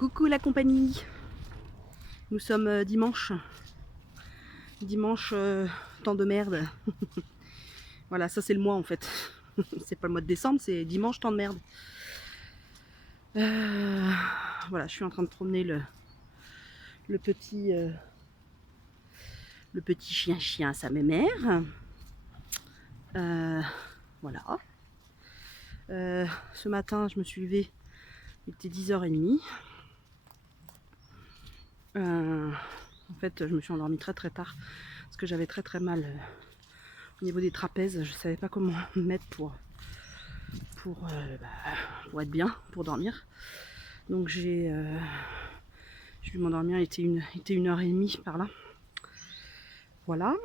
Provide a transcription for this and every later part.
Coucou la compagnie. Nous sommes dimanche. Dimanche, temps de merde. Voilà, ça c'est le mois en fait. C'est pas le mois de décembre, c'est dimanche, temps de merde. Voilà, je suis en train de promener le petit chien sa mère. Voilà. Ce matin, je me suis levée, il était 10h30. En fait, je me suis endormie très très tard parce que j'avais très mal au niveau des trapèzes. Je savais pas comment me mettre pour être bien, pour dormir. Donc j'ai dû m'endormir, il était 1h30 par là. Voilà.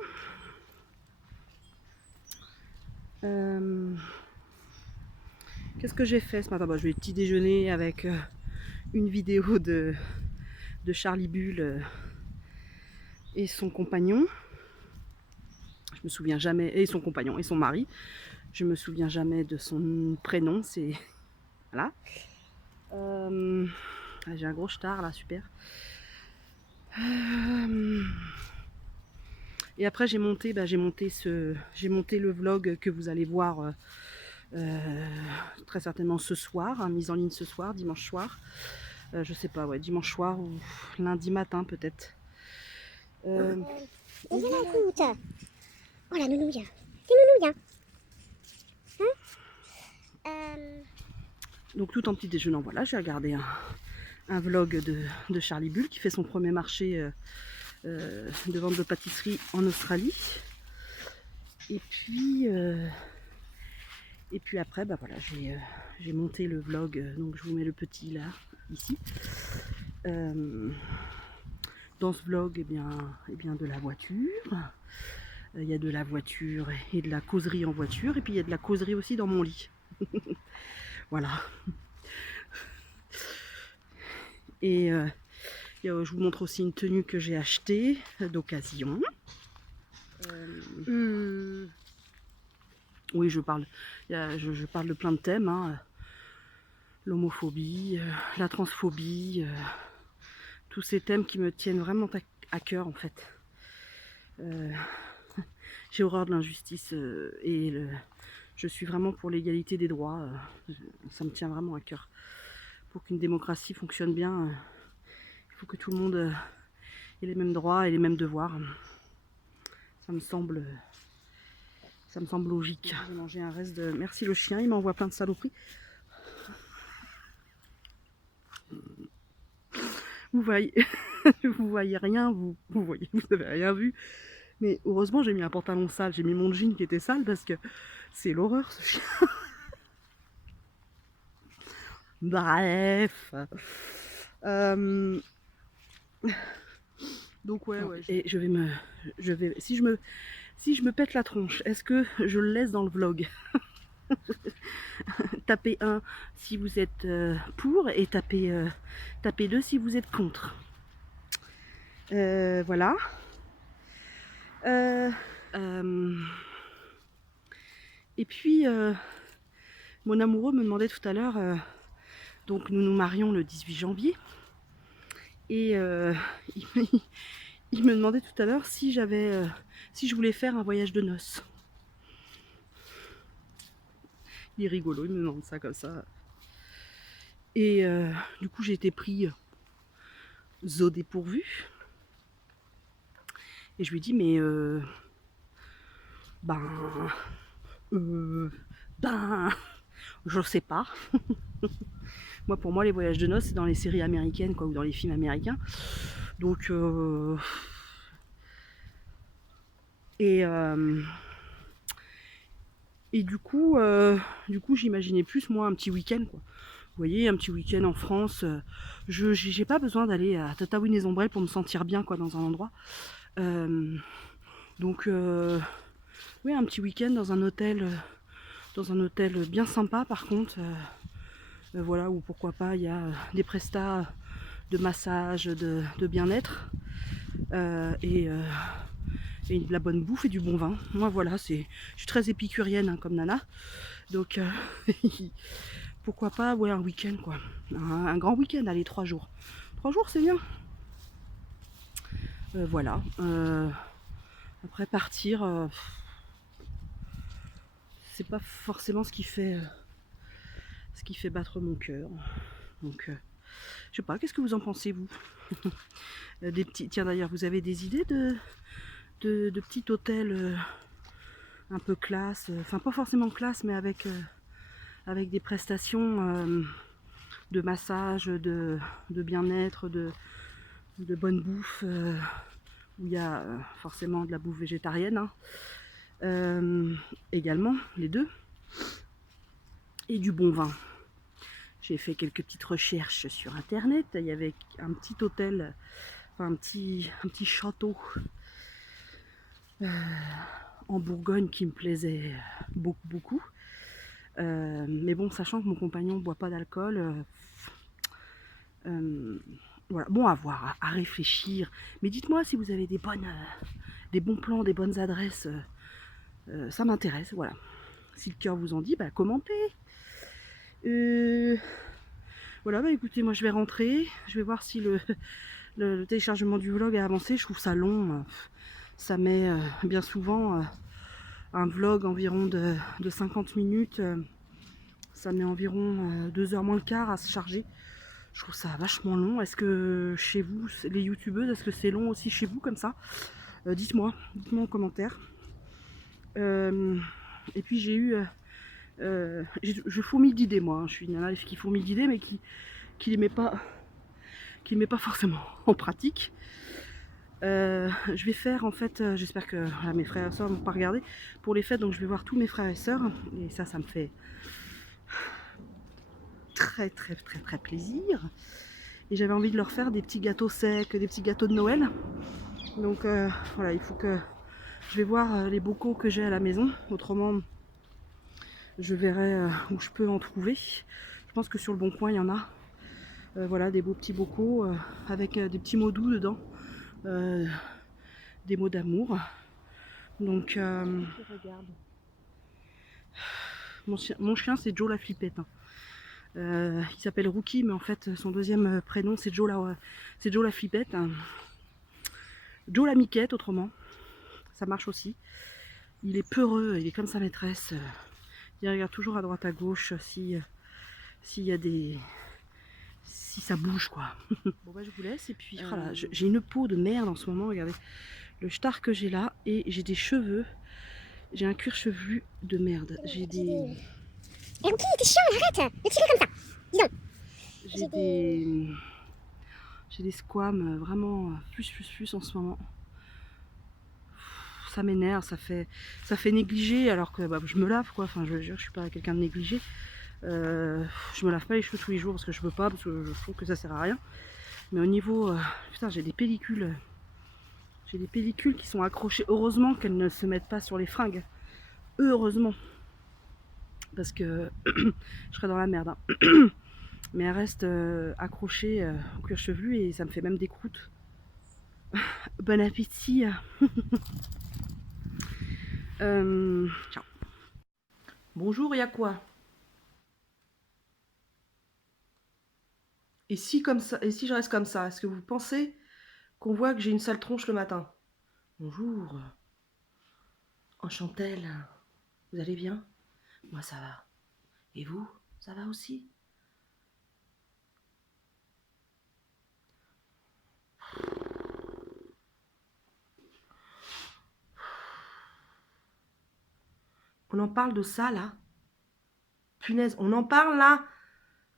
Qu'est-ce que j'ai fait ce matin? Je vais petit déjeuner avec une vidéo de Charlie Bull et son compagnon. Je me souviens jamais, et son compagnon et son mari. Je me souviens jamais de son prénom, c'est voilà. J'ai un gros star là, super. Et après j'ai monté le vlog que vous allez voir très certainement ce soir, hein, mise en ligne ce soir, dimanche soir. Je sais pas, ouais, dimanche soir ou lundi matin peut-être. Et viens écoute. Oh la nounouille. T'es nounouille, hein. Donc tout en petit déjeunant, voilà, j'ai regardé un vlog de Charlie Bull qui fait son premier marché de vente de pâtisserie en Australie. Et puis après, voilà, j'ai monté le vlog, donc je vous mets le petit là, ici. Dans ce vlog, eh bien de la voiture. Il y a de la voiture et de la causerie en voiture, et puis il y a de la causerie aussi dans mon lit. Voilà. Et je vous montre aussi une tenue que j'ai achetée d'occasion. Oui, je parle de plein de thèmes, hein. L'homophobie, la transphobie, tous ces thèmes qui me tiennent vraiment à cœur en fait. J'ai horreur de l'injustice je suis vraiment pour l'égalité des droits. Ça me tient vraiment à cœur. Pour qu'une démocratie fonctionne bien, il faut que tout le monde ait les mêmes droits et les mêmes devoirs. Ça me semble logique. J'ai mangé un reste de... Merci le chien, il m'envoie plein de saloperies. Vous voyez, vous voyez rien, vous avez rien vu. Mais heureusement, j'ai mis un pantalon sale, j'ai mis mon jean qui était sale parce que c'est l'horreur ce chien. Bref. Donc ouais. Et si je me pète la tronche, est-ce que je le laisse dans le vlog? Tapez 1 si vous êtes pour et tapez 2 si vous êtes contre. Voilà. Et puis mon amoureux me demandait tout à l'heure, donc nous nous marions le 18 janvier, et il me demandait tout à l'heure si je voulais faire un voyage de noces. Il est rigolo, il me demande ça comme ça. Et du coup j'ai été pris au dépourvu. Et je lui dis mais je sais pas. Pour moi les voyages de noces c'est dans les séries américaines quoi, ou dans les films américains. Donc et du coup j'imaginais plus moi un petit week-end quoi. Vous voyez, un petit week-end en France. J'ai pas besoin d'aller à Tataouine-les-Ombrelles pour me sentir bien quoi dans un endroit. Donc oui, un petit week-end dans un hôtel bien sympa par contre. Voilà, ou pourquoi pas il y a des prestats de massage, de bien-être, et de la bonne bouffe et du bon vin. Moi voilà, je suis très épicurienne hein, comme Nana. Donc pourquoi pas, ouais, un week-end quoi. Un grand week-end, allez, 3 jours. 3 jours, c'est bien. Voilà. Après partir, c'est pas forcément ce qui fait battre mon cœur. Donc, je sais pas, qu'est-ce que vous en pensez, vous? Des petits... Tiens, d'ailleurs, vous avez des idées de petits hôtels un peu classe, enfin pas forcément classe, mais avec des prestations de massage, de bien-être, de bonne bouffe, où il y a forcément de la bouffe végétarienne, hein. Également, les deux, et du bon vin. J'ai fait quelques petites recherches sur internet, il y avait un petit hôtel, enfin un petit château en Bourgogne qui me plaisait beaucoup. Mais bon, sachant que mon compagnon ne boit pas d'alcool, voilà, bon à voir, à réfléchir. Mais dites-moi si vous avez des bons plans, des bonnes adresses, ça m'intéresse, voilà. Si le cœur vous en dit, bah commentez. Voilà, bah écoutez, moi je vais rentrer, je vais voir si le téléchargement du vlog a avancé. Je trouve ça long, ça met bien souvent un vlog environ de 50 minutes, ça met environ 2 heures moins le quart à se charger. Je trouve ça vachement long. Est-ce que chez vous, les youtubeuses, est-ce que c'est long aussi chez vous comme ça? Dites-moi en commentaire. Et puis j'ai eu... je fourmille d'idées moi, hein. Je suis une nana qui fourmille d'idées mais qui les met pas forcément en pratique. Je vais faire en fait, j'espère que voilà, mes frères et sœurs vont pas regarder pour les fêtes, donc je vais voir tous mes frères et sœurs et ça me fait très plaisir. Et j'avais envie de leur faire des petits gâteaux secs, des petits gâteaux de Noël. Donc voilà, il faut que je vais voir les bocaux que j'ai à la maison, autrement je verrai où je peux en trouver. Je pense que sur le Bon Coin il y en a. Voilà, des beaux petits bocaux avec des petits mots doux dedans, des mots d'amour. Donc regarde. Mon chien c'est Joe la flippette, hein. Il s'appelle Rookie, mais en fait son deuxième prénom c'est Joe la flippette, hein. Joe la miquette autrement, ça marche aussi. Il est peureux, il est comme sa maîtresse. Il regarde toujours à droite à gauche s'il y a des... si ça bouge quoi. Bon bah je vous laisse et puis voilà, j'ai une peau de merde en ce moment, regardez le star que j'ai là et j'ai des cheveux, j'ai un cuir chevelu de merde. J'ai des... Eh Rookie, t'es chiant, arrête de tirer comme ça. Dis donc. J'ai des squames vraiment plus en ce moment. Ça m'énerve, ça fait négliger alors que bah, je me lave quoi, enfin je veux dire, je suis pas quelqu'un de négligé. Je me lave pas les cheveux tous les jours parce que je peux pas, parce que je trouve que ça sert à rien. Mais au niveau, putain, j'ai des pellicules qui sont accrochées. Heureusement qu'elles ne se mettent pas sur les fringues. Heureusement. Parce que je serais dans la merde, hein. Mais elles restent accrochées au cuir chevelu et ça me fait même des croûtes. Bon appétit. Ciao. Bonjour, il y a quoi? Et si comme ça, et si je reste comme ça, est-ce que vous pensez qu'on voit que j'ai une sale tronche le matin? Bonjour. Enchantelle. Vous allez bien? Moi ça va. Et vous? Ça va aussi? On en parle de ça là? Punaise, on en parle là?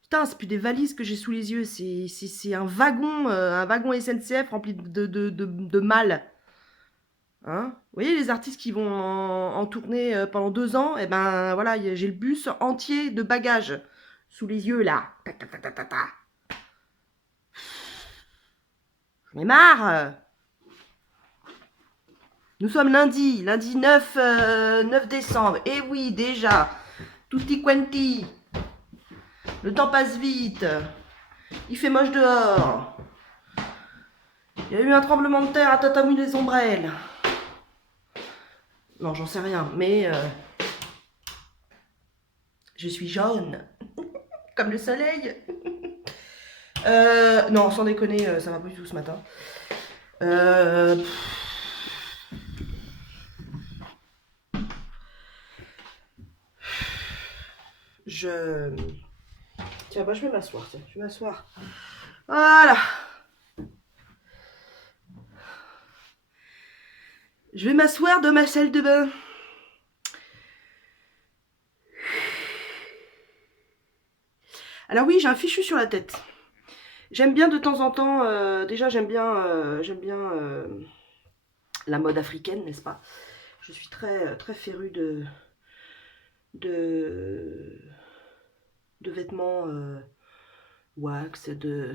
Putain, c'est plus des valises que j'ai sous les yeux, c'est un wagon SNCF rempli de mal. Hein? Vous voyez les artistes qui vont en tournée pendant 2 ans, et ben voilà, j'ai le bus entier de bagages sous les yeux là. Ta, ta, ta, ta, ta, ta. J'en ai marre. Nous sommes lundi 9 décembre. Et oui, déjà, tutti quanti. Le temps passe vite. Il fait moche dehors. Il y a eu un tremblement de terre à Tataouine les Ombrelles. Non, j'en sais rien, mais je suis jaune. comme le soleil. Non, sans déconner, ça va pas du tout ce matin. Tiens, bah je vais m'asseoir, tiens, je vais m'asseoir. Voilà. Je vais m'asseoir dans ma salle de bain. Alors oui, j'ai un fichu sur la tête. J'aime bien de temps en temps, déjà j'aime bien la mode africaine, n'est-ce pas? Je suis très, très férue de vêtements wax, de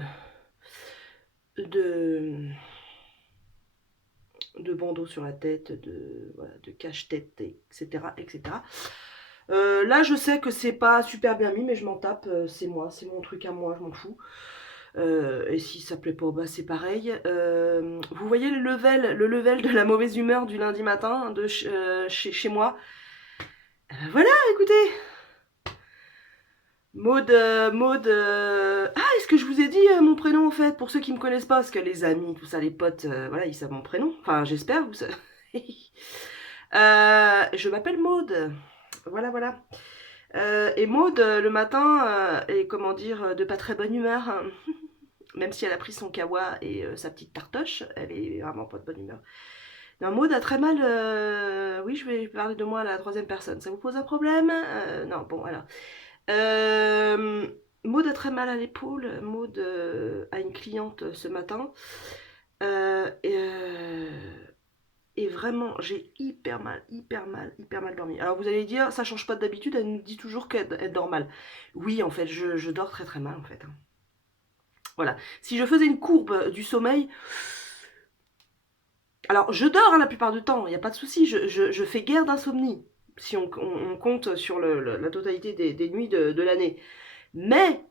bandeaux sur la tête, de cache-tête, etc. etc. Là, je sais que c'est pas super bien mis, mais je m'en tape, c'est moi, c'est mon truc à moi, je m'en fous. Et si ça plaît pas, bah c'est pareil. Vous voyez le level de la mauvaise humeur du lundi matin de chez moi. Voilà, écoutez. Maud, Ah, est-ce que je vous ai dit mon prénom en fait, pour ceux qui me connaissent pas, parce que les amis, tout ça, les potes, voilà, ils savent mon prénom. Enfin, j'espère, vous savez. Je m'appelle Maud. Voilà, voilà. Et Maud, le matin, est, comment dire, de pas très bonne humeur. Hein. Même si elle a pris son kawa et sa petite tartoche, elle est vraiment pas de bonne humeur. Non, Maud a très mal... Oui, je vais parler de moi à la troisième personne. Ça vous pose un problème? Non, bon, alors... Maud a très mal à l'épaule. Maud a une cliente ce matin. Et vraiment, j'ai hyper mal dormi. Alors vous allez dire, ça change pas d'habitude, elle nous dit toujours qu'elle dort mal. Oui, en fait, je dors très très mal en fait. Voilà. Si je faisais une courbe du sommeil... Alors, je dors hein, la plupart du temps, il n'y a pas de souci, je fais guère d'insomnie, si on compte sur la totalité des nuits de l'année. Mais,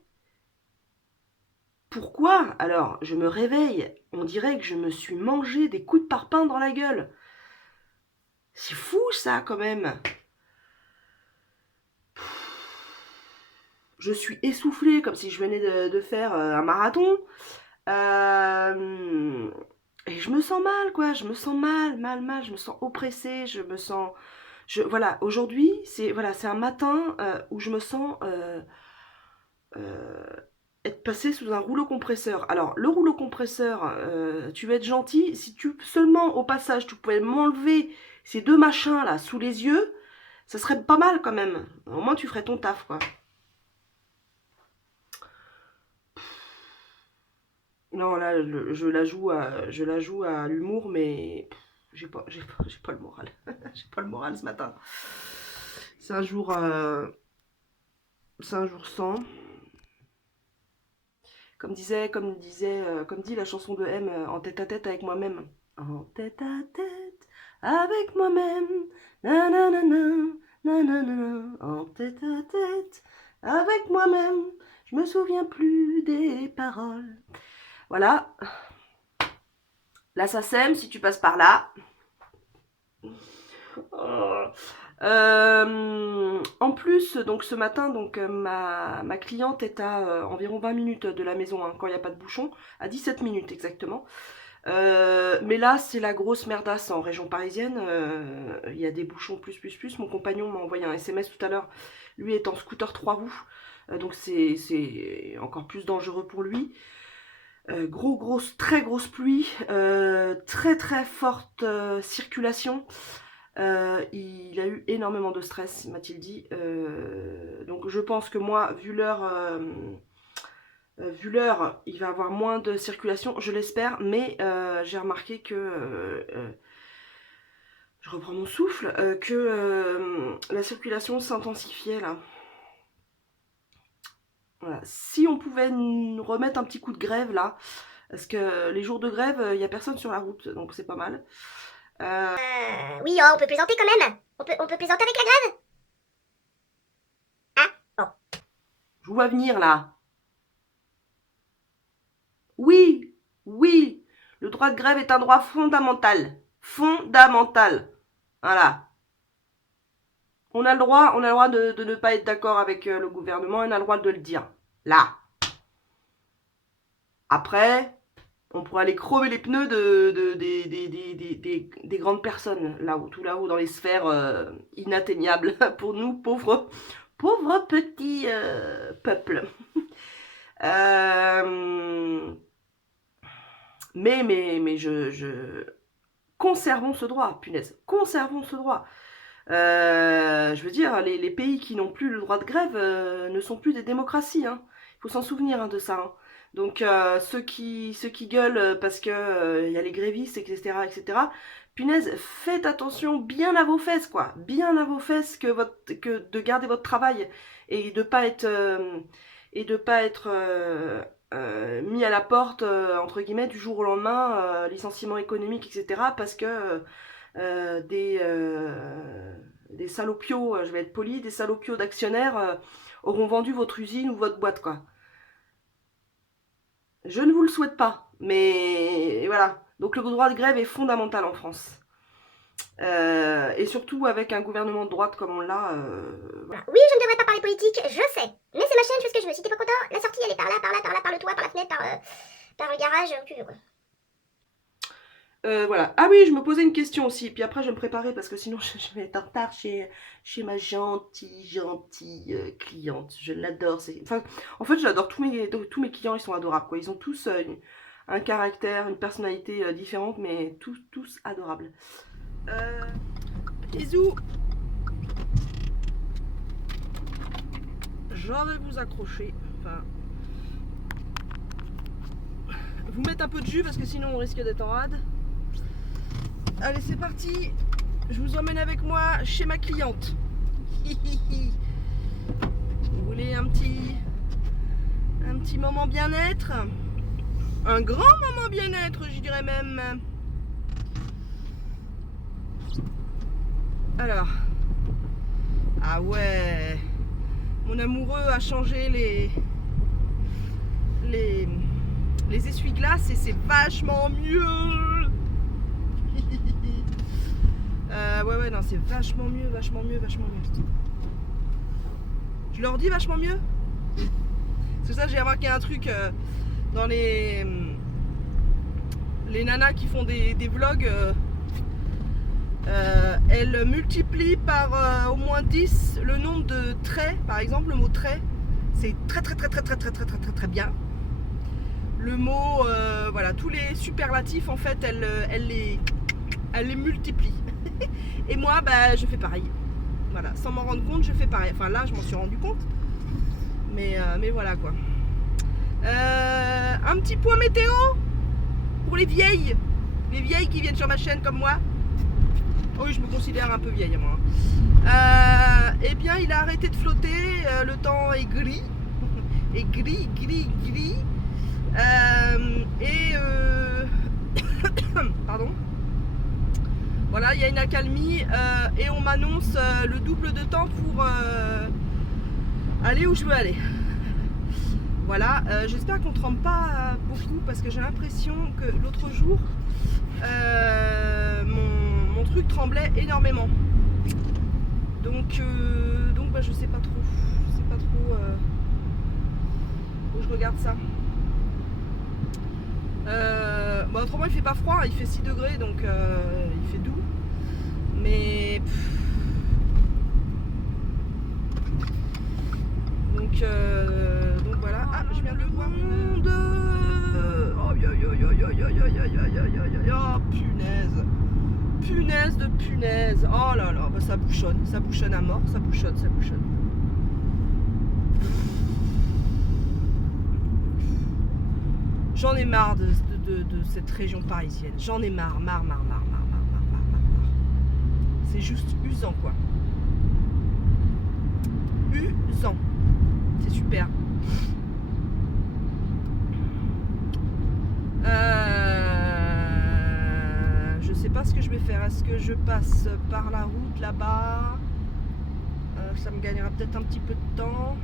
pourquoi alors je me réveille, on dirait que je me suis mangé des coups de parpaing dans la gueule. C'est fou ça quand même. Je suis essoufflée comme si je venais de faire un marathon. Et je me sens mal, quoi. Je me sens mal. Je me sens oppressée. Voilà, aujourd'hui, c'est un matin où je me sens être passée sous un rouleau compresseur. Alors, le rouleau compresseur, tu vas être gentil. Si seulement, au passage, tu pouvais m'enlever ces deux machins là sous les yeux, ça serait pas mal quand même. Au moins, tu ferais ton taf, quoi. Non, là, je la joue à l'humour, mais j'ai pas le moral. J'ai pas le moral ce matin. C'est un jour, sans. Comme dit la chanson de M, en tête à tête avec moi-même. En tête à tête avec moi-même. Nanana, nanana, en tête à tête avec moi-même. Je me souviens plus des paroles. Voilà. La SACEM, si tu passes par là. En plus, donc ce matin, donc ma cliente est à environ 20 minutes de la maison, hein, quand il n'y a pas de bouchon, à 17 minutes exactement. Mais là, c'est la grosse merdasse en région parisienne. Il y a des bouchons plus. Mon compagnon m'a envoyé un SMS tout à l'heure. Lui est en scooter 3 roues, donc c'est encore plus dangereux pour lui. Très grosse pluie, très forte circulation. Il a eu énormément de stress, m'a-t-il dit. Donc je pense que moi, vu l'heure, il va avoir moins de circulation, je l'espère. Mais j'ai remarqué que, je reprends mon souffle, que la circulation s'intensifiait là. Voilà. Si on pouvait nous remettre un petit coup de grève là, parce que les jours de grève, il n'y a personne sur la route, donc c'est pas mal. Oui, oh, on peut plaisanter quand même. On peut plaisanter avec la grève. Hein? Bon. Je vous vois venir là. Oui, le droit de grève est un droit fondamental. Fondamental. Voilà. On a le droit de ne pas être d'accord avec le gouvernement et on a le droit de le dire. Là. Après, on pourrait aller crever les pneus des grandes personnes, là-haut, tout là-haut, dans les sphères inatteignables pour nous, pauvres petits peuples. Mais conservons ce droit, punaise, conservons ce droit. Je veux dire, les pays qui n'ont plus le droit de grève ne sont plus des démocraties. Hein. Il faut s'en souvenir de ça. Hein. Donc ceux qui gueulent parce que y a les grévistes, etc., etc., punaise, faites attention bien à vos fesses, quoi. Bien à vos fesses que de garder votre travail et de pas être mis à la porte, entre guillemets, du jour au lendemain, licenciement économique, etc., parce que des salopios, je vais être poli, des salopios d'actionnaires auront vendu votre usine ou votre boîte, quoi. Je ne vous le souhaite pas, mais voilà. Donc le droit de grève est fondamental en France. Et surtout avec un gouvernement de droite comme on l'a. Voilà. Oui, je ne devrais pas parler politique, je sais. Mais c'est ma chaîne, je fais ce que je veux. Si t'es pas content, la sortie elle est par là, par le toit, par la fenêtre, par le garage, où tu veux quoi. Voilà. Ah oui, je me posais une question aussi. Puis après, je vais me préparer parce que sinon, je vais être en retard chez ma gentille cliente. Je l'adore. Enfin, en fait, j'adore tous mes clients. Ils sont adorables, quoi. Ils ont tous un caractère, une personnalité différente, mais tous adorables. Bisous. Je vais vous accrocher. Enfin, vous mettre un peu de jus parce que sinon, on risque d'être en rade. Allez, c'est parti. Je vous emmène avec moi chez ma cliente. Vous voulez un petit moment bien-être? Un grand moment bien-être, je dirais même. Alors. Ah ouais. Mon amoureux a changé les essuie-glaces et c'est vachement mieux. Ouais, non, c'est vachement mieux. Je leur dis vachement mieux. C'est ça, j'ai remarqué un truc dans les nanas qui font des vlogs. Elles multiplient par au moins 10 le nombre de traits. Par exemple, le mot trait, c'est très bien. Le mot, voilà, tous les superlatifs, en fait, elles les multiplient. Et moi, bah, je fais pareil. Voilà, sans m'en rendre compte, je fais pareil. Enfin, là, je m'en suis rendu compte. Mais voilà, quoi. Un petit point météo pour les vieilles qui viennent sur ma chaîne comme moi. Oh oui, je me considère un peu vieille, moi. Eh bien, il a arrêté de flotter. Le temps est gris. Et gris. Pardon. Voilà, il y a une accalmie et on m'annonce le double de temps pour aller où je veux aller. Voilà, j'espère qu'on ne trempe pas beaucoup parce que j'ai l'impression que l'autre jour, mon truc tremblait énormément. Donc bah, je sais pas trop. Faut que je regarde ça. Bon, autrement il fait pas froid, il fait 6 degrés donc il fait doux. Mais donc voilà. Ah, je viens de le voir. Oh punaise. Oh là là, bah, ça bouchonne à mort, ça bouchonne. J'en ai marre de cette région parisienne. J'en ai marre. C'est juste usant, quoi. Usant. C'est super. Je sais pas ce que je vais faire. Est-ce que je passe par la route là-bas? Ça me gagnera peut-être un petit peu de temps.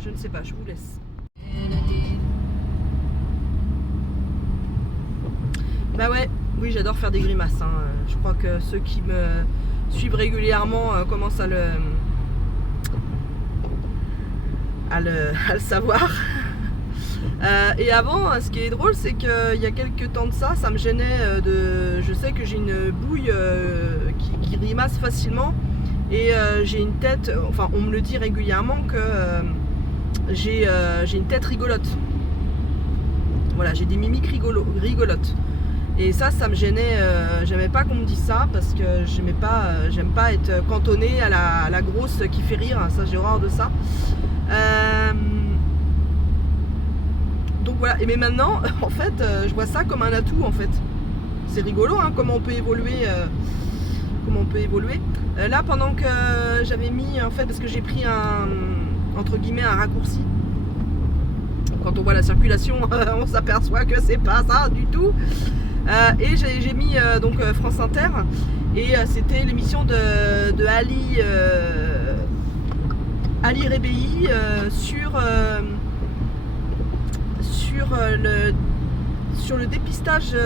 Je ne sais pas, je vous laisse. Bah ouais, oui, j'adore faire des grimaces. Hein. Je crois que ceux qui me suivent régulièrement commencent à à le savoir. Et avant, ce qui est drôle, c'est qu'il y a quelques temps de ça, ça me gênait je sais que j'ai une bouille qui grimace facilement et j'ai une tête, enfin on me le dit régulièrement que j'ai une tête rigolote. Voilà, j'ai des mimiques rigolotes. Et ça me gênait, j'aimais pas qu'on me dise ça parce que j'aime pas être cantonnée à la grosse qui fait rire, ça j'ai horreur de ça. Donc voilà, mais maintenant, en fait, je vois ça comme un atout en fait. C'est rigolo hein, comment on peut évoluer. Là, pendant que j'avais mis, en fait, parce que j'ai pris entre guillemets un raccourci. Quand on voit la circulation, on s'aperçoit que c'est pas ça du tout. Et j'ai mis donc France Inter et c'était l'émission de Ali Rebéi sur le dépistage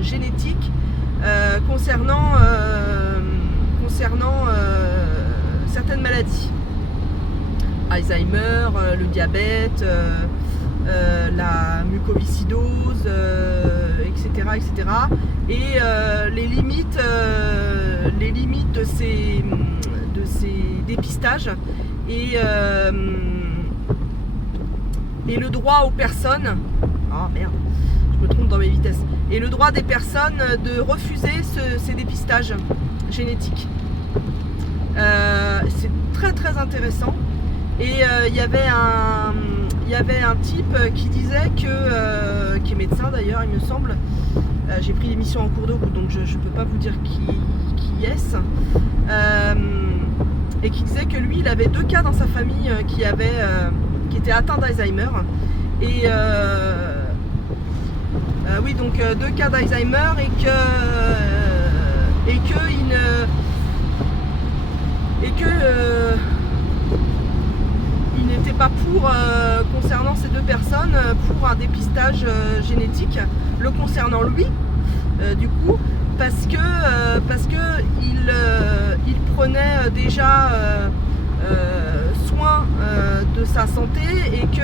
génétique concernant certaines maladies, Alzheimer, le diabète, la mucoviscidose, etc. Et les limites de ces dépistages et le droit aux personnes, je me trompe dans mes vitesses, et le droit des personnes de refuser ces dépistages génétiques. C'est très très intéressant. Et il y avait un type qui disait qui est médecin d'ailleurs, il me semble. J'ai pris l'émission en cours de route, donc je ne peux pas vous dire qui est-ce. Et qui disait que lui, il avait 2 cas dans sa famille qui étaient atteints d'Alzheimer. Et oui, donc 2 cas d'Alzheimer il n'était pas pour, concernant ces 2 personnes, pour un dépistage génétique, le concernant lui, du coup, parce que il prenait déjà soin de sa santé et qu'il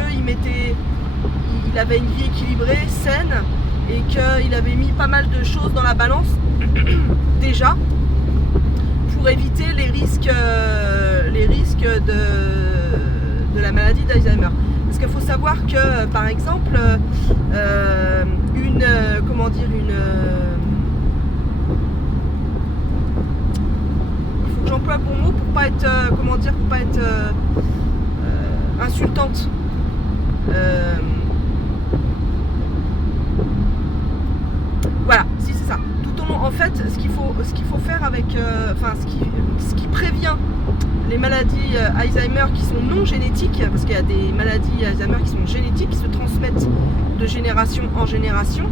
avait une vie équilibrée, saine, et qu'il avait mis pas mal de choses dans la balance déjà pour éviter les risques de la maladie d'Alzheimer. Parce qu'il faut savoir que, par exemple, il faut que j'emploie le bon mot pour pas être, insultante. Voilà, si c'est ça. Tout au long, en fait, ce qu'il faut faire avec, ce qui prévient les maladies Alzheimer qui sont non génétiques, parce qu'il y a des maladies Alzheimer qui sont génétiques, qui se transmettent de génération en génération.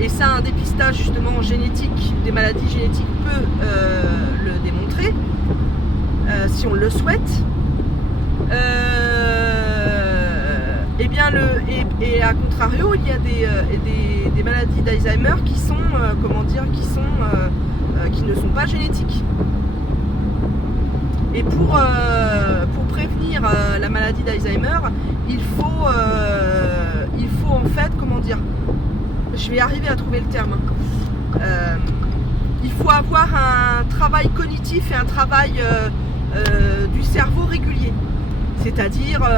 Et ça, un dépistage justement génétique des maladies génétiques peut le démontrer, si on le souhaite. Et à contrario, il y a des maladies d'Alzheimer qui sont, qui ne sont pas génétiques. Et pour prévenir la maladie d'Alzheimer, il faut en fait, je vais arriver à trouver le terme. Il faut avoir un travail cognitif et un travail du cerveau régulier. C'est-à-dire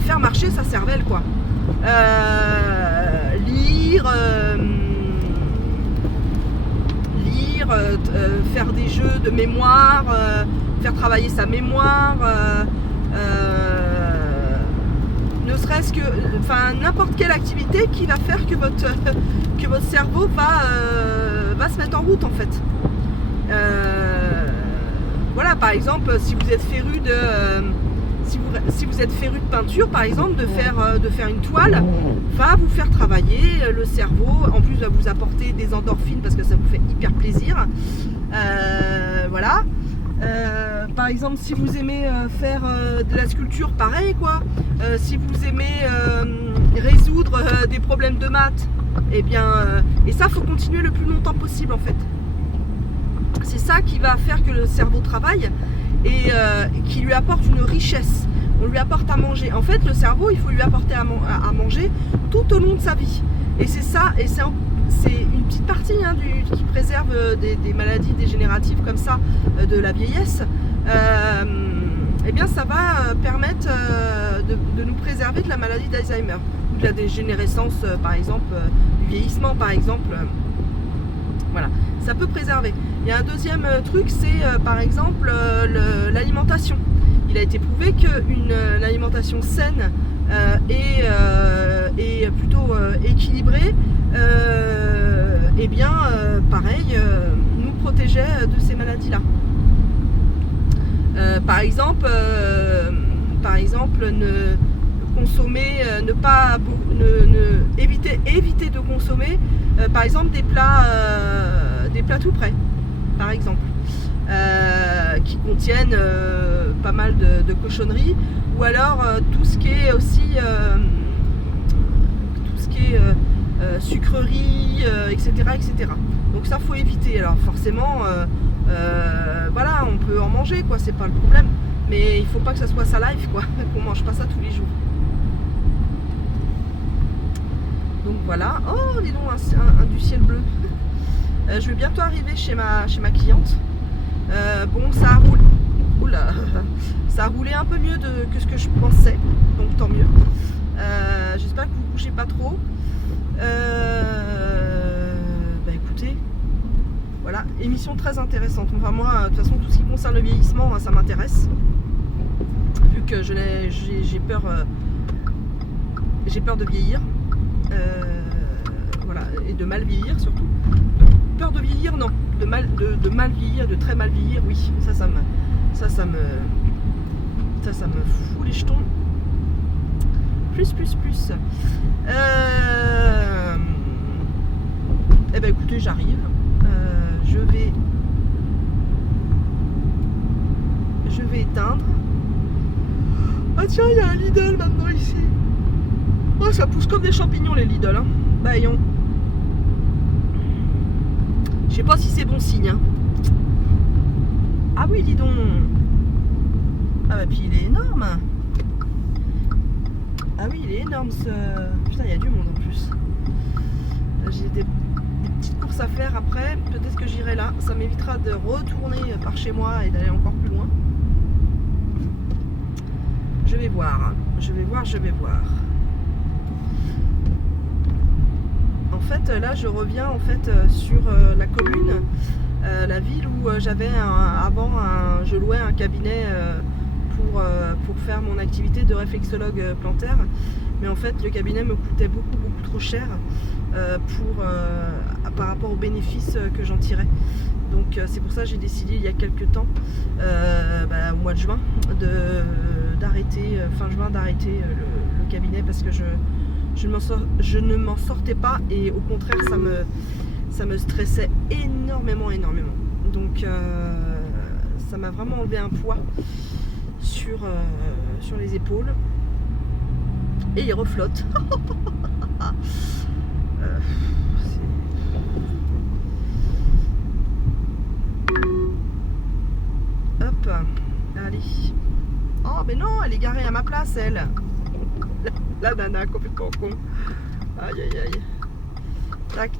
faire marcher sa cervelle, quoi. Lire, faire des jeux de mémoire, faire travailler sa mémoire, ne serait-ce que, n'importe quelle activité qui va faire que votre cerveau va se mettre en route, en fait. Voilà, par exemple, si vous êtes féru de peinture, par exemple, de faire une toile, va vous faire travailler le cerveau, en plus va vous apporter des endorphines parce que ça vous fait hyper plaisir. Voilà. Par exemple, si vous aimez faire de la sculpture, pareil quoi. Si vous aimez résoudre des problèmes de maths, et ça, faut continuer le plus longtemps possible en fait. c'est ça qui va faire que le cerveau travaille et qui lui apporte une richesse. On lui apporte à manger. En fait, le cerveau, il faut lui apporter à manger tout au long de sa vie. Et c'est ça, et c'est une petite partie hein, qui préserve des maladies dégénératives comme ça, de la vieillesse. Eh bien, ça va permettre de nous préserver de la maladie d'Alzheimer ou de la dégénérescence, par exemple, du vieillissement, par exemple. Voilà, ça peut préserver. Il y a un deuxième truc, c'est par exemple l'alimentation. Il a été prouvé qu'une alimentation saine et plutôt équilibrée, eh bien, pareil, nous protégeait de ces maladies-là. Par exemple, éviter de consommer, par exemple, des plats tout prêts, par exemple, qui contiennent pas mal de cochonneries, ou alors tout ce qui est aussi sucreries, etc., etc. Donc ça faut éviter. Alors forcément, voilà, on peut en manger, quoi, c'est pas le problème, mais il faut pas que ça soit sa life, quoi, qu'on mange pas ça tous les jours. Donc voilà. Oh, dis donc, un du ciel bleu. Je vais bientôt arriver chez ma cliente. Bon, ça a roulé. Oula, ça a roulé un peu mieux que ce que je pensais, donc tant mieux. J'espère que vous bougez pas trop. Bah écoutez, voilà, émission très intéressante. Enfin moi, de toute façon, tout ce qui concerne le vieillissement, ça m'intéresse. Vu que j'ai peur de vieillir. Voilà, et de mal vieillir surtout. Peur de vieillir, non. De mal vieillir, de très mal vieillir, oui. Ça me fout les jetons. Plus. Eh ben écoutez, j'arrive. Je vais éteindre. Ah tiens, il y a un Lidl maintenant ici. Oh, ça pousse comme des champignons les Lidl, hein. Baillons. Je sais pas si c'est bon signe, hein. Ah oui, dis donc. Ah bah puis il est énorme. Ah oui, il est énorme ce... Putain, il y a du monde en plus. J'ai des petites courses à faire après. Peut-être que j'irai là. Ça m'évitera de retourner par chez moi et d'aller encore plus loin. Je vais voir. En fait, là, je reviens en fait sur la commune, la ville où j'avais je louais un cabinet pour faire mon activité de réflexologue plantaire. Mais en fait, le cabinet me coûtait beaucoup trop cher par rapport aux bénéfices que j'en tirais. Donc c'est pour ça que j'ai décidé il y a quelques temps, au mois de juin, fin juin, d'arrêter le cabinet parce que je ne m'en sortais pas et au contraire ça me stressait énormément. Donc ça m'a vraiment enlevé un poids sur les épaules et il reflotte. Hop, allez. Oh mais non, elle est garée à ma place, elle. La nana complètement con. Aïe.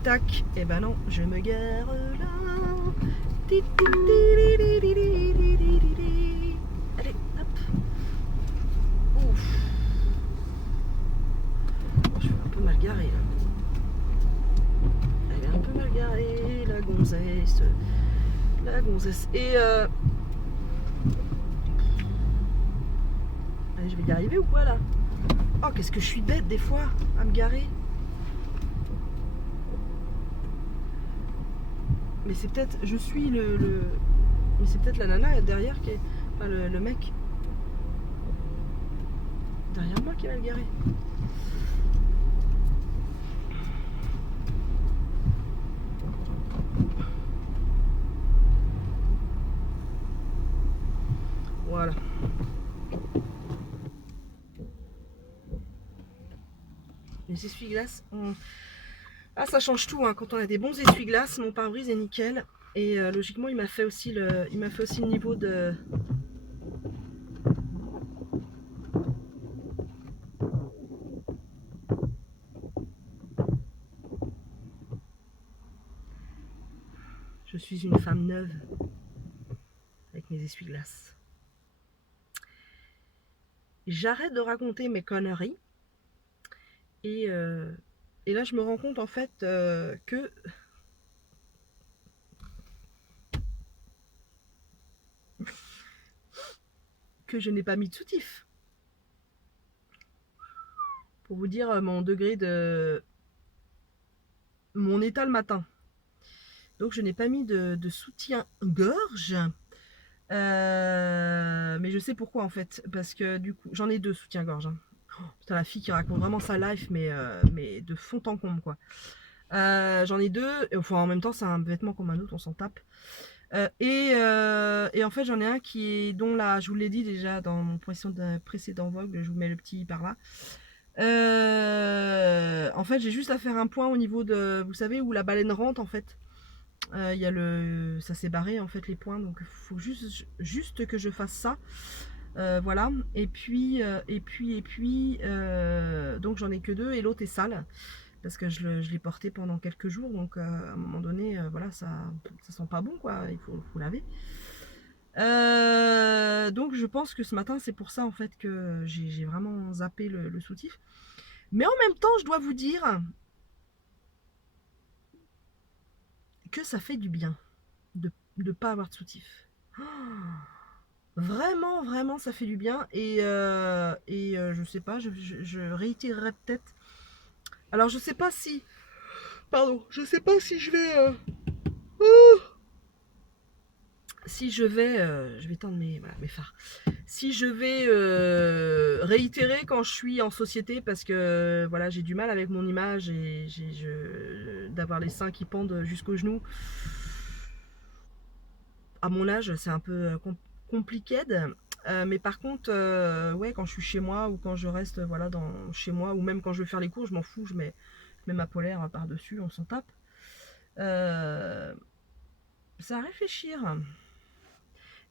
Tac. Et ben non, je me gare là. Allez, hop. Ouf. Je suis un peu mal garée là. Elle est un peu mal garée, la gonzesse. Et allez, je vais y arriver ou quoi là? Oh, qu'est-ce que je suis bête des fois à me garer. Mais c'est peut-être, mais c'est peut-être la nana derrière qui est, enfin le mec derrière moi qui va le garer. Voilà. Les essuie-glaces, ah, ça change tout, hein. Quand on a des bons essuie-glaces, mon pare-brise est nickel. Et logiquement, il m'a fait aussi le niveau de... Je suis une femme neuve avec mes essuie-glaces. J'arrête de raconter mes conneries et là je me rends compte en fait que je n'ai pas mis de soutif. Pour vous dire mon degré de... mon état le matin. Donc je n'ai pas mis de soutien-gorge. Mais je sais pourquoi en fait. Parce que du coup, j'en ai 2 soutiens-gorge. Hein. Oh, putain, la fille qui raconte vraiment sa life, mais de fond en comble quoi. J'en ai 2. Enfin, en même temps, c'est un vêtement comme un autre, on s'en tape. Et en fait, j'en ai un qui est, dont là, je vous l'ai dit déjà dans mon précédent vlog, je vous mets le petit par là. En fait, j'ai juste à faire un point au niveau de, vous savez, où la baleine rentre en fait. Il y a ça s'est barré en fait les points, donc il faut juste que je fasse ça. Voilà. Et puis, donc j'en ai que 2 et l'autre est sale parce que je l'ai porté pendant quelques jours, donc à un moment donné, voilà, ça sent pas bon quoi. Il faut laver. Donc je pense que ce matin c'est pour ça en fait que j'ai vraiment zappé le soutif. Mais en même temps, je dois vous dire que ça fait du bien de ne pas avoir de soutif. Oh, vraiment, ça fait du bien. Et je sais pas, je réitérerai peut-être. Alors, je sais pas si... Pardon, je sais pas si je vais... si je vais tendre mes phares. Si je vais réitérer quand je suis en société, parce que voilà, j'ai du mal avec mon image et d'avoir les seins qui pendent jusqu'aux genoux. À mon âge, c'est un peu compliqué. Mais par contre, ouais, quand je suis chez moi ou quand je reste voilà, chez moi, ou même quand je veux faire les cours, je m'en fous, je mets ma polaire par-dessus, on s'en tape. C'est à réfléchir.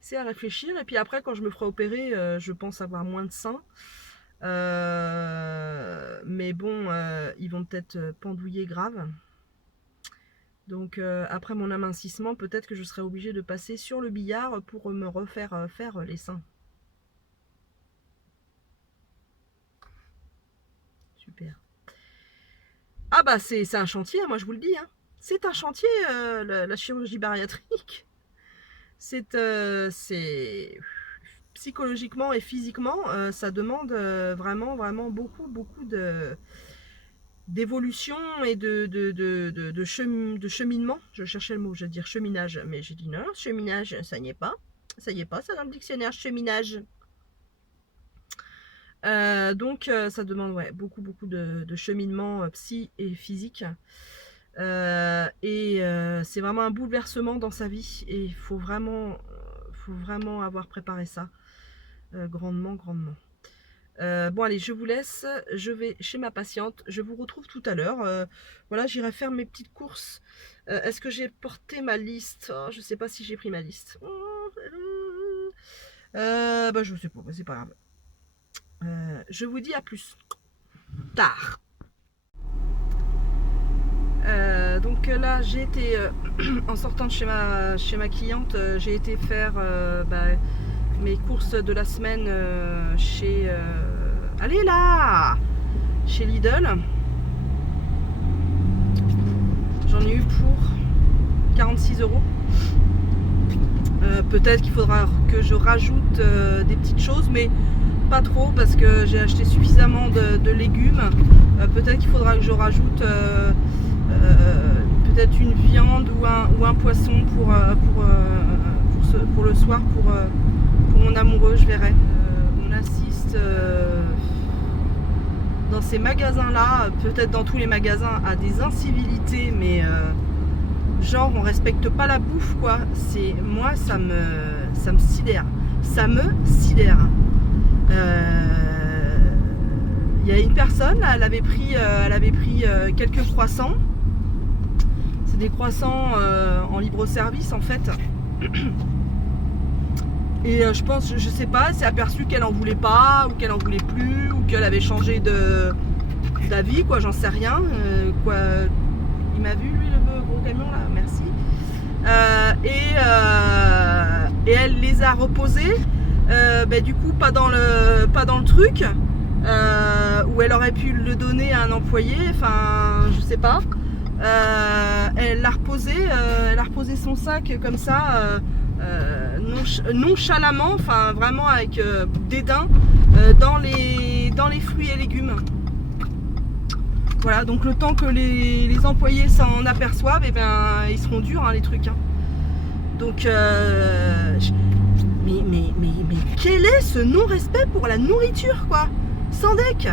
C'est à réfléchir. Et puis après, quand je me ferai opérer, je pense avoir moins de seins. Mais bon, ils vont peut-être pendouiller grave. Donc après mon amincissement, peut-être que je serai obligée de passer sur le billard pour me refaire faire les seins. Super. Ah bah c'est un chantier, moi je vous le dis. Hein. C'est un chantier, la chirurgie bariatrique. C'est psychologiquement et physiquement, ça demande vraiment beaucoup d'évolution et de cheminement. Je cherchais le mot, je veux dire cheminage, mais j'ai dit non, cheminage, ça n'y est pas. Ça y est pas, ça dans le dictionnaire, cheminage. Donc ça demande ouais, beaucoup de cheminement psy et physique. C'est vraiment un bouleversement dans sa vie et il faut vraiment avoir préparé ça grandement. Bon allez, je vous laisse, je vais chez ma patiente, je vous retrouve tout à l'heure. Voilà, j'irai faire mes petites courses. Est-ce que j'ai porté ma liste? Oh, je sais pas si j'ai pris ma liste. Bah je sais pas, c'est pas grave. Je vous dis à plus tard. Donc là j'ai été en sortant de chez ma cliente, j'ai été faire mes courses de la semaine chez allez là, chez Lidl. J'en ai eu pour 46 €. Peut-être qu'il faudra que je rajoute des petites choses, mais pas trop parce que j'ai acheté suffisamment de légumes. Peut-être qu'il faudra que je rajoute peut-être une viande ou un poisson pour le soir pour mon amoureux, je verrai. On assiste dans ces magasins là, peut-être dans tous les magasins, à des incivilités, mais genre on respecte pas la bouffe quoi. C'est moi ça me sidère. Ça me sidère. Il y a une personne, là, elle avait pris quelques croissants. des croissants en libre service en fait. Et je pense, je sais pas, elle s'est aperçue qu'elle en voulait pas, ou qu'elle en voulait plus, ou qu'elle avait changé d'avis, quoi, j'en sais rien. Quoi, il m'a vu lui le gros camion là, merci. Et elle les a reposés, du coup pas dans le truc, où elle aurait pu le donner à un employé, enfin je sais pas. Elle a reposé son sac comme ça, nonchalamment, enfin vraiment avec dédain, dans les fruits et légumes. Voilà, donc le temps que les employés s'en aperçoivent, et ben ils seront durs les trucs. Donc mais quel est ce non-respect pour la nourriture, quoi? Sandek,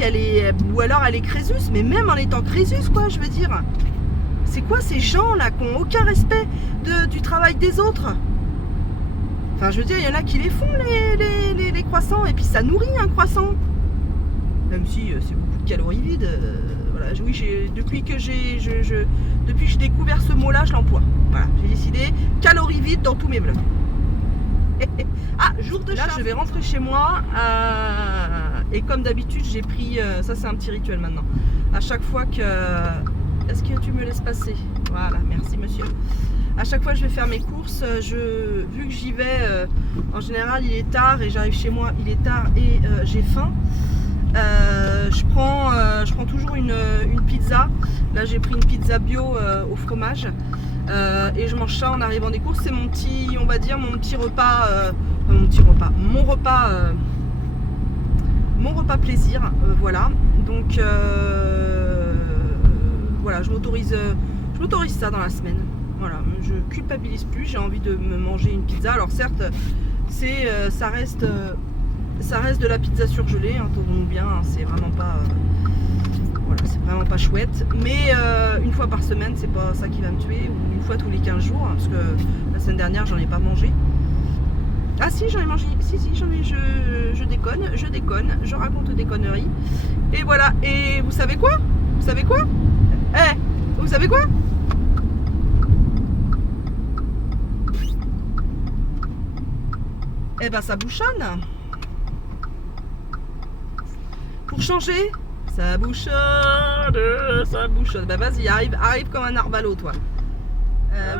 elle est, ou alors elle est Crésus, mais même en étant Crésus, quoi, je veux dire. C'est quoi ces gens là qui n'ont aucun respect du travail des autres? Enfin, je veux dire, il y en a qui les font les croissants, et puis ça nourrit un croissant. Même si c'est beaucoup de calories vides. Voilà, oui, depuis que j'ai découvert ce mot-là, je l'emploie. Voilà, j'ai décidé calories vides dans tous mes vlogs. Ah, jour de charge, je vais rentrer chez moi et comme d'habitude, j'ai pris. Ça, c'est un petit rituel maintenant. À chaque fois que. Est-ce que tu me laisses passer? Voilà, merci monsieur. À chaque fois que je vais faire mes courses, vu que j'y vais, en général, il est tard et j'arrive chez moi, il est tard et j'ai faim. Je prends toujours une pizza. Là j'ai pris une pizza bio au fromage et je mange ça en arrivant des courses. C'est mon petit, on va dire, mon repas, mon repas plaisir, voilà. Donc voilà, je m'autorise ça dans la semaine. Voilà, je culpabilise plus, j'ai envie de me manger une pizza. Alors certes, ça reste de la pizza surgelée, entendons-nous bien, c'est vraiment pas voilà, c'est vraiment pas chouette, mais une fois par semaine, c'est pas ça qui va me tuer, ou une fois tous les 15 jours, parce que la semaine dernière j'en ai pas mangé. Ah si, j'en ai mangé, si j'en ai, je déconne, je raconte des conneries, et voilà. Et vous savez quoi? Vous savez quoi? Vous savez quoi? Eh ben ça bouchonne. Pour changer, ça bouchonne. Bah vas-y, arrive comme un arbalot, toi.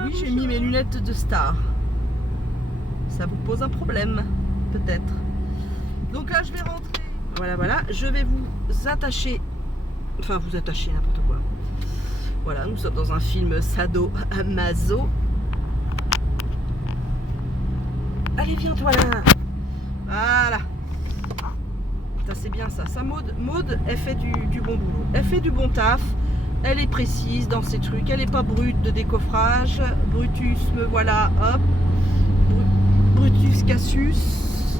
Oui, j'ai mis mes lunettes de star. Ça vous pose un problème, peut-être. Donc là, je vais rentrer. Voilà, je vais vous attacher. Enfin, vous attacher n'importe quoi. Voilà, nous sommes dans un film sado-maso. Allez, viens-toi là. Voilà. Ça, c'est bien ça. Maud, elle fait du bon boulot. Elle fait du bon taf. Elle est précise dans ses trucs. Elle n'est pas brute de décoffrage. Brutus, me voilà, hop. Brutus Cassius.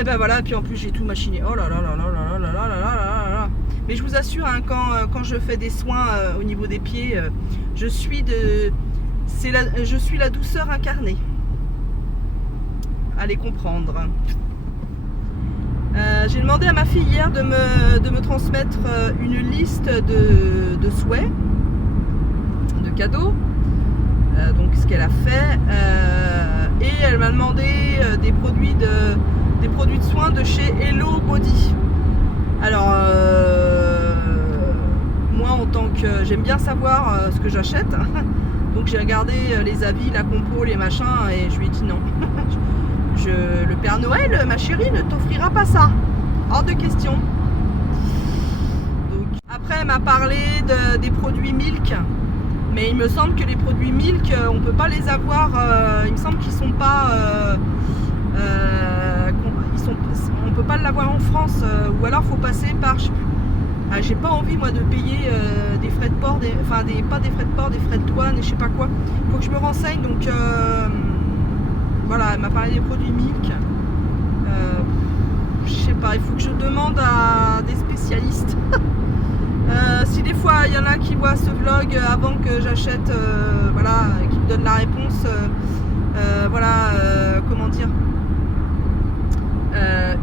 Et ben voilà. Et puis en plus, j'ai tout machiné. Oh là là là là là là là là là là. Mais je vous assure, quand je fais des soins au niveau des pieds, je suis la douceur incarnée. Allez comprendre. J'ai demandé à ma fille hier de me transmettre une liste de souhaits, de cadeaux. Donc ce qu'elle a fait. Et elle m'a demandé des produits de soins de chez Hello Body. Alors moi, en tant que j'aime bien savoir ce que j'achète. Donc j'ai regardé les avis, la compo, les machins, et je lui ai dit non. Le Père Noël, ma chérie, ne t'offrira pas ça. Hors de question. Donc, après, elle m'a parlé des produits Milk. Mais il me semble que les produits Milk, on peut pas les avoir. Il me semble qu'ils sont pas. On peut pas l'avoir en France. Ou alors faut passer par. Je sais plus. J'ai pas envie moi de payer des frais de port, pas des frais de port, des frais de douane et je sais pas quoi. Faut que je me renseigne, donc voilà, elle m'a parlé des produits Milk. Je sais pas, il faut que je demande à des spécialistes. Si des fois il y en a qui voient ce vlog avant que j'achète, voilà, qui me donnent la réponse, voilà, comment dire,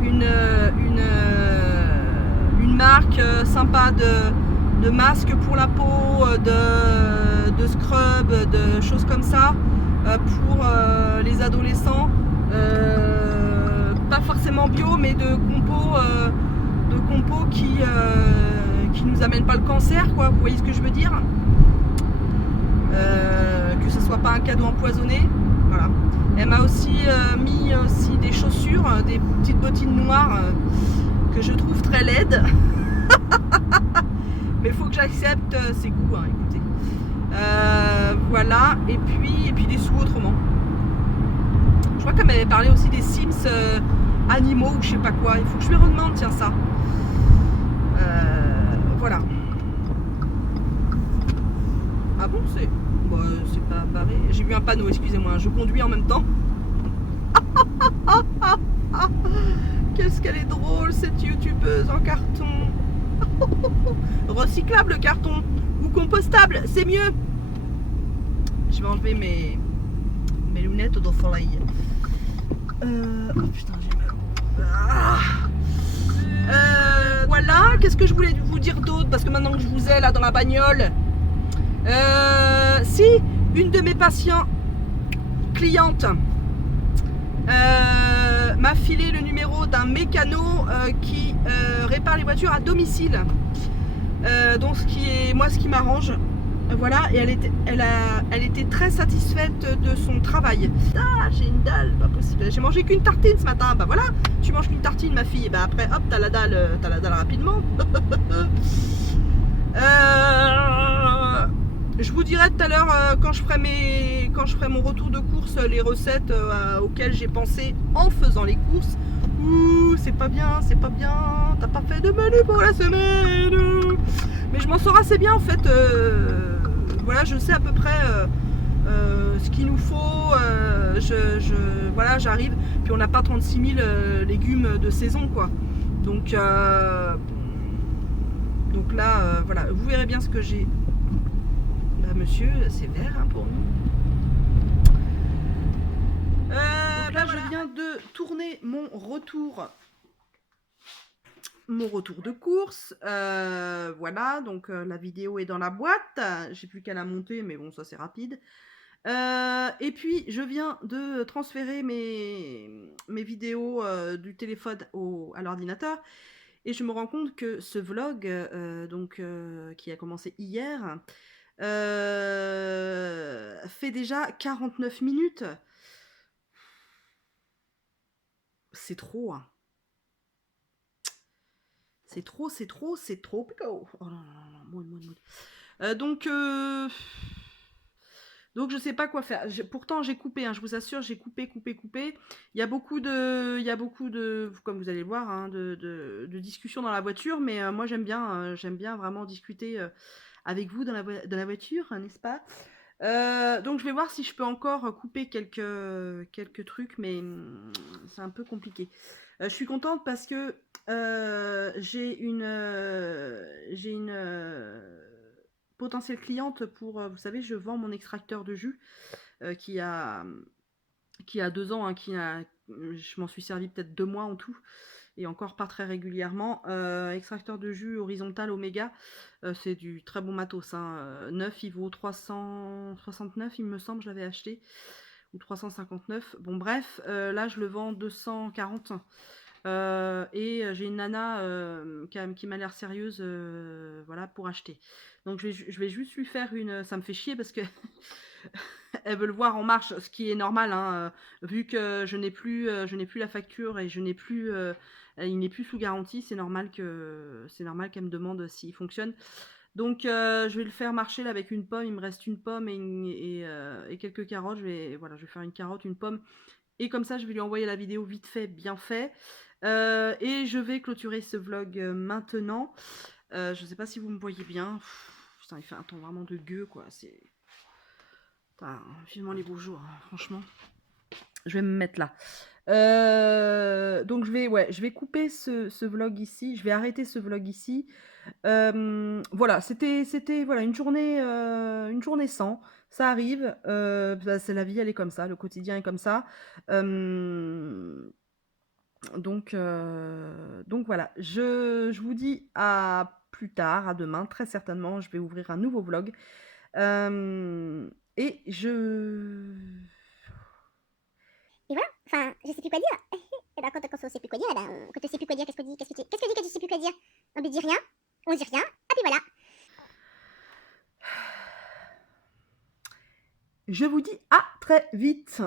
une marque sympa de masques pour la peau, de scrub, de choses comme ça pour les adolescents. Pas forcément bio, mais de compos qui nous amènent pas le cancer, quoi. Vous voyez ce que je veux dire? Que ce soit pas un cadeau empoisonné. Voilà. Elle m'a aussi mis aussi des chaussures, des petites bottines noires que je trouve très laides. Mais il faut que j'accepte ses goûts, hein, écoutez. Voilà, et puis des sous autrement. Je crois qu'elle m'avait parlé aussi des Sims animaux ou je sais pas quoi. Il faut que je lui redemande, tiens, ça. Voilà. Ah bon, c'est pas barré. J'ai vu un panneau, excusez-moi, je conduis en même temps. Qu'est-ce qu'elle est drôle, cette youtubeuse en carton. Recyclable le carton ou compostable, c'est mieux. Je vais enlever mes lunettes de soleil. Oh putain, j'ai mal. Voilà, qu'est-ce que je voulais vous dire d'autre? Parce que maintenant que je vous ai là dans la bagnole, si une de mes clientes m'a filé le numéro d'un mécano qui répare les voitures à domicile. Donc ce qui m'arrange. Voilà, et elle était très satisfaite de son travail. Ah, j'ai une dalle, pas possible. J'ai mangé qu'une tartine ce matin. Bah voilà, tu manges qu'une tartine, ma fille. Et bah après, hop, t'as la dalle rapidement. Je vous dirai tout à l'heure quand je ferai mon retour de course, les recettes auxquelles j'ai pensé en faisant les courses. Ouh, c'est pas bien, t'as pas fait de menu pour la semaine. Mais je m'en sors assez bien en fait. Voilà, je sais à peu près ce qu'il nous faut. Voilà, j'arrive. Puis on n'a pas 36 000 légumes de saison, quoi. Donc là, voilà, vous verrez bien ce que j'ai. Bah, monsieur, c'est vert hein, pour nous. Là, je viens de tourner mon retour de course. Voilà, donc la vidéo est dans la boîte. J'ai plus qu'à la monter, mais bon, ça c'est rapide. Et puis, je viens de transférer mes vidéos du téléphone à l'ordinateur. Et je me rends compte que ce vlog, qui a commencé hier, fait déjà 49 minutes. C'est trop, hein. C'est trop. Oh non, non. Donc je sais pas quoi faire. Pourtant j'ai coupé, hein, je vous assure, j'ai coupé. Il y a beaucoup de, comme vous allez le voir, hein, de discussions dans la voiture, mais moi j'aime bien vraiment discuter avec vous dans la voiture, hein, n'est-ce pas? Donc je vais voir si je peux encore couper quelques trucs, mais c'est un peu compliqué. Je suis contente parce que j'ai une potentielle cliente pour, vous savez, je vends mon extracteur de jus qui a 2 ans, hein, je m'en suis servi peut-être 2 mois en tout, et encore pas très régulièrement. Extracteur de jus horizontal Oméga, c'est du très bon matos, hein. Neuf, il vaut 369, il me semble, je l'avais acheté, ou 359. Bon bref, là je le vends 240. Et j'ai une nana qui m'a l'air sérieuse, voilà, pour acheter. Donc je vais juste lui faire une. Ça me fait chier parce que elle veut le voir en marche, ce qui est normal, hein, vu que je n'ai plus la facture et il n'est plus sous garantie. C'est normal qu'elle me demande s'il fonctionne. Donc je vais le faire marcher là avec une pomme. Il me reste une pomme et quelques carottes. Je vais faire une carotte, une pomme. Et comme ça, je vais lui envoyer la vidéo vite fait, bien fait. Et je vais clôturer ce vlog maintenant. Je ne sais pas si vous me voyez bien. Putain, il fait un temps vraiment de gueux, quoi. C'est... Vivement les beaux jours, hein, franchement. Je vais me mettre là. Donc je vais couper ce vlog ici. Je vais arrêter ce vlog ici. Voilà, c'était voilà, une journée sans. Ça arrive. C'est la vie, elle est comme ça. Le quotidien est comme ça. Donc voilà. Je vous dis à plus tard, à demain, très certainement, je vais ouvrir un nouveau vlog. Et je Et voilà, enfin, je sais plus quoi dire. Et ben, quand on sait plus quoi dire, eh ben, quand on sait plus quoi dire, qu'est-ce qu'on dit? Qu'est-ce qu'on dit quand tu sais plus quoi dire? On lui dit rien, on dit rien, et puis voilà. je vous dis à très vite.